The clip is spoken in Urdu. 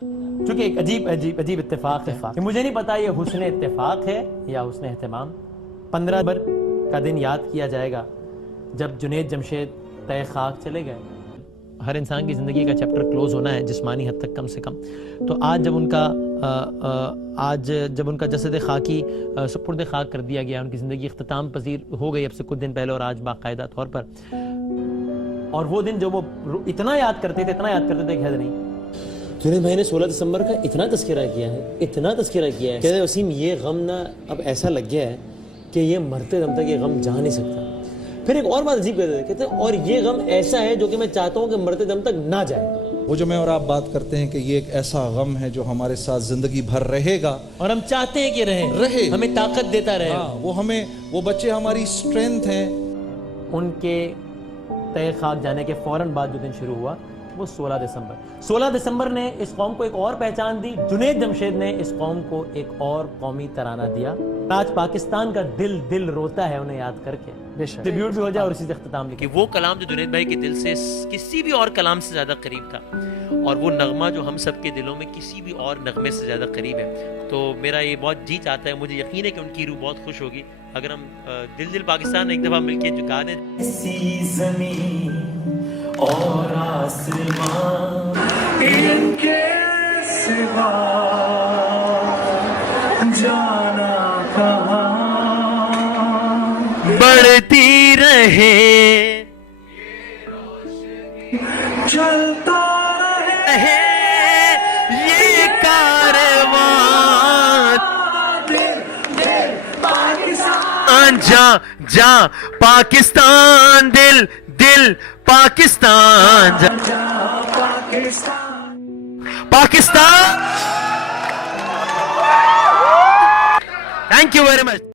چونکہ ایک عجیب اتفاق ہے کہ مجھے نہیں پتا یہ حسن اتفاق ہے یا حسن اہتمام. 15 نومبر کا دن یاد کیا جائے گا جب جنید جمشید تہ خاک چلے گئے. ہر انسان کی زندگی کا چیپٹر کلوز ہونا ہے جسمانی حد تک کم سے کم. تو آج جب ان کا جسد خاکی سپرد خاک کر دیا گیا، ان کی زندگی اختتام پذیر ہو گئی اب سے کچھ دن پہلے اور آج باقاعدہ طور پر، اور وہ دن جو وہ اتنا یاد کرتے تھے کہ حد نہیں. جنید بھائی نے 16 دسمبر کا اتنا تذکرہ کیا ہے کہتے ہیں وسیم یہ غم نا اب ایسا لگ گیا ہے کہ یہ مرتے دم تک یہ غم جا نہیں سکتا. پھر ایک اور بات عجیب کہتے ہیں اور یہ غم ایسا ہے جو کہ میں چاہتا ہوں کہ مرتے دم تک نہ جائے. وہ جو میں اور آپ بات کرتے ہیں کہ یہ ایک ایسا غم ہے جو ہمارے ساتھ زندگی بھر رہے گا، اور ہم چاہتے ہیں کہ رہے ہمیں طاقت دیتا رہے. وہ بچے ہماری سٹرینتھ ہیں. ان کے تہ خاک جانے کے فوراً بعد جو دن شروع ہوا وہ 16 دسمبر نے اس قوم کو ایک اور پہچان دی. جنید جمشید نے اس قوم کو ایک اور قومی ترانہ دیا. آج پاکستان کا دل روتا ہے انہیں یاد کر کے. ٹریبیوٹ بھی ہو جائے اور اسی سے اختتام کہ وہ کلام جو جنید بھائی کے دل سے کسی بھی اور کلام سے زیادہ قریب تھا، اور وہ نغمہ جو ہم سب کے دلوں میں کسی بھی اور نغمے سے زیادہ قریب ہے. تو میرا یہ بہت جی چاہتا ہے، مجھے یقین ہے کہ ان کی روح بہت خوش ہوگی اگر ہم دل پاکستان ایک دفعہ مل کے جو گانے اور آسمان ان کے سوا جانا کہاں بڑھتی رہے چلتا رہے یہ کارواں جا پاکستان دل Pakistan thank you very much.